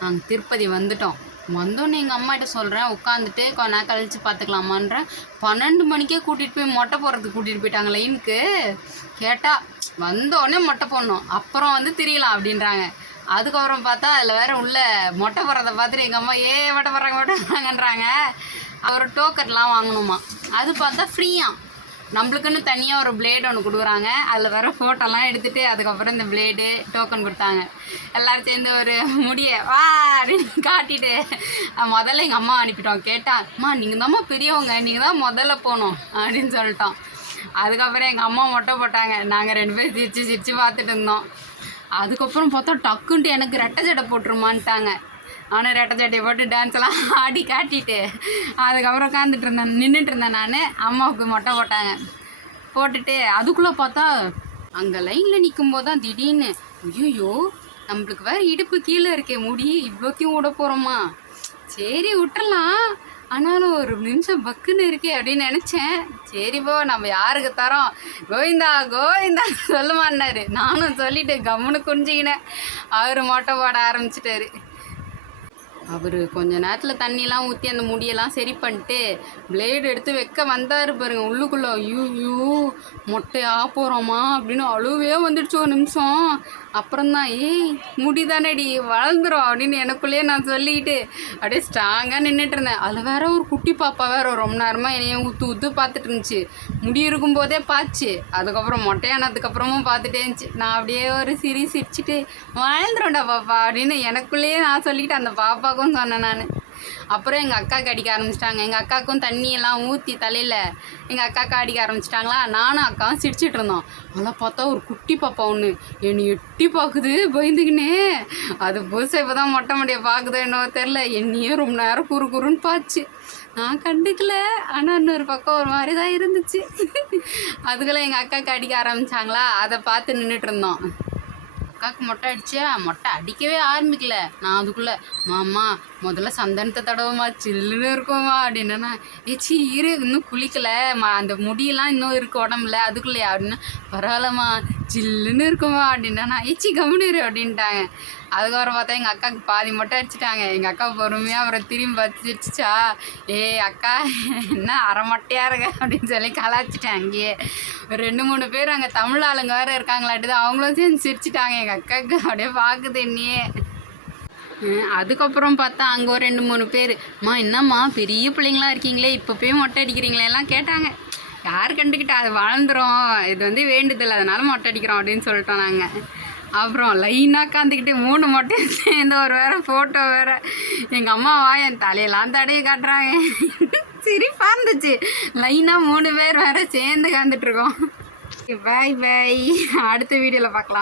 நாங்கள் திருப்பதி வந்துட்டோம். வந்தோன்னே எங்கள் அம்மாகிட்ட சொல்கிறேன், உட்காந்துட்டு கொஞ்ச நேரம் கழித்து பார்த்துக்கலாமான்றேன். 12 மணிக்கே கூட்டிகிட்டு போய் மொட்டை போடுறதுக்கு கூட்டிகிட்டு போயிட்டாங்க லைனுக்கு. கேட்டால் வந்தோடனே மொட்டை போடணும், அப்புறம் வந்து திரியலாம் அப்படின்றாங்க. அதுக்கப்புறம் பார்த்தா அதில் வேறு உள்ள மொட்டை போடுறத பார்த்துட்டு எங்கள் அம்மா மொட்டை போடுறாங்கன்றாங்க. ஒரு டோக்கன்லாம் வாங்கணுமா, அது பார்த்தா ஃப்ரீயாக நம்மளுக்குன்னு தனியாக ஒரு பிளேடு ஒன்று கொடுக்குறாங்க. அதில் வேறு ஃபோட்டோலாம் எடுத்துகிட்டு அதுக்கப்புறம் இந்த பிளேடு டோக்கன் கொடுத்தாங்க. எல்லோரும் சேர்ந்து ஒரு முடியை வா அப்படின்னு காட்டிட்டு முதல்ல எங்கள் அம்மா அனுப்பிட்டோம். கேட்டால் அம்மா நீங்கள் தான்மா பெரியவங்க, நீங்கள் தான் முதல்ல போகணும் அப்படின்னு சொல்லிட்டோம். அதுக்கப்புறம் எங்கள் அம்மா மொட்டை போட்டாங்க. நாங்கள் 2 பேரும் சிரித்து பார்த்துட்டு இருந்தோம். அதுக்கப்புறம் பார்த்தா டக்குன்ட்டு எனக்கு ரெட்டை ஜடை போட்டுருமான்ட்டாங்க. ஆனால் ரெட்டை ஜட்டையை போட்டு டான்ஸ்லாம் ஆடி காட்டிட்டு அதுக்கப்புறம் நின்றுட்டு இருந்தேன் நான். அம்மாவுக்கு மொட்டை போட்டாங்க. போட்டுட்டு அதுக்குள்ளே பார்த்தா அங்கே லைனில் நிற்கும்போது தான் திடீர்னு ஐயோ நம்மளுக்கு வேறு இடுப்பு கீழே இருக்கே, முடி இவ்வளோத்தையும் விட போகிறோமா, சரி விட்டுறலாம், ஆனாலும் ஒரு நிமிஷம் பக்குன்னு இருக்கே அப்படின்னு நினச்சேன். சரி போ நம்ம யாருக்கு தரோம், கோவிந்தா கோவிந்தா சொல்லுமான்னாரு. நானும் சொல்லிட்டு கம்முன்னு குஞ்சிக்கினேன். அவர் மொட்டை போட ஆரம்பிச்சிட்டாரு. அவர் கொஞ்ச நேரத்தில் தண்ணியெலாம் ஊற்றி அந்த முடியெல்லாம் சரி பண்ணிட்டு பிளேடு எடுத்து வைக்க வந்தார் பாருங்க. உள்ளுக்குள்ளே ஐயோ மொட்டையாக போகிறோமா அப்படின்னு அழுவே வந்துடுச்சு ஒரு நிமிஷம். அப்புறம்தான் முடி தானேடி வளர்ந்துடும் அப்படின்னு எனக்குள்ளேயே நான் சொல்லிக்கிட்டு அப்படியே ஸ்ட்ராங்காக நின்றுட்டு இருந்தேன். அதில் வேற ஒரு குட்டி பாப்பா வேறு ரொம்ப நேரமாக என்னையும் ஊற்று பார்த்துட்டு இருந்துச்சு. முடி இருக்கும்போதே பார்த்து அதுக்கப்புறம் மொட்டையானதுக்கப்புறமும் பார்த்துட்டே இருந்துச்சு. நான் அப்படியே ஒரு சிரிச்சிட்டு வளர்ந்துரும்டா பாப்பா அப்படின்னு எனக்குள்ளேயே நான் சொல்லிக்கிட்டு அந்த பாப்பாவுக்கும் சொன்னேன் நான். அப்புறம் எங்கள் அக்காவுக்கு அடிக்க ஆரம்பிச்சிட்டாங்க. எங்கள் அக்காவுக்கும் தண்ணியெல்லாம் ஊற்றி தலையில் எங்கள் அக்காவுக்கு அடிக்க ஆரம்பிச்சிட்டாங்களா. நானும் அக்காவும் சிரிச்சிட்டு இருந்தோம். அதெல்லாம் பார்த்தா ஒரு குட்டி பாப்பா ஒன்று என்னை எட்டி பார்க்குது பயந்துக்கினே. அது புதுசாக இப்போ தான் மொட்டை முடியை பார்க்குதோ என்னவோ தெரில. என்னையே ரொம்ப நேரம் குறுன்னு பார்த்து நான் கண்டுக்கல. ஆனால் இன்னொரு பக்கம் ஒரு மாதிரி தான் இருந்துச்சு. அதுக்குள்ளே எங்கள் அக்காவுக்கு அடிக்க ஆரம்பித்தாங்களா. அதை பார்த்து நின்றுட்டு இருந்தோம். அக்காவுக்கு மொட்டை அடிச்சா மொட்டை அடிக்கவே ஆரம்பிக்கல. நான் அதுக்குள்ளே மாமா முதல்ல சந்தனத்தை தடவுமா சில்லுன்னு இருக்குமா அப்படின்னா ஏச்சி இரு இன்னும் குளிக்கலை அந்த முடியெல்லாம் இன்னும் இருக்கு உடம்புல அதுக்குள்ளேயா அப்படின்னா பரவாயில்லம்மா ஜில்லுன்னு இருக்குமா அப்படின்னா ஏச்சி கம்முனிரு அப்படின்ட்டாங்க. அதுக்கப்புறம் பார்த்தா எங்கள் அக்காவுக்கு பாதி மொட்டை அடிச்சிட்டாங்க. எங்கள் அக்கா பொறுமையாக அவரை திரும்பி பார்த்து சிரிச்சிச்சா அக்கா என்ன அரை மொட்டையாக இருக்க அப்படின்னு சொல்லி கலாச்சிட்டேன். அங்கேயே ஒரு 2-3 பேர் அங்கே தமிழ் ஆளுங்க வேறு இருக்காங்களாட்டு தான் அவங்களும் சேர்ந்து சிரிச்சிட்டாங்க. எங்கள் அக்காவுக்கு அப்படியே பார்க்குது என்னையே. அதுக்கப்புறம் பார்த்தா அங்கே ஒரு 2-3 பேர் என்னம்மா பெரிய பிள்ளைங்களாம் இருக்கீங்களே இப்போ போய் மொட்டை அடிக்கிறீங்களே எல்லாம் கேட்டாங்க. யார் கண்டுக்கிட்டா, அது வளர்ந்துரும், இது வந்து வேண்டுதல் அதனால மொட்டை அடிக்கிறோம் அப்படின்னு சொல்லிட்டோம் நாங்கள். அப்புறம் லைனாக உட்காந்துக்கிட்டு 3 மொட்டையும் சேர்ந்து ஒரு வேறு ஃபோட்டோ வேறு. எங்கள் அம்மாவா என் தலையெல்லாம் தடவி காட்டுறாங்க. சிரிப்பாக இருந்துச்சு. லைனாக 3 பேர் வேறு சேர்ந்து உட்காந்துட்ருக்கோம். பாய் பாய், அடுத்த வீடியோவில் பார்க்கலாம்.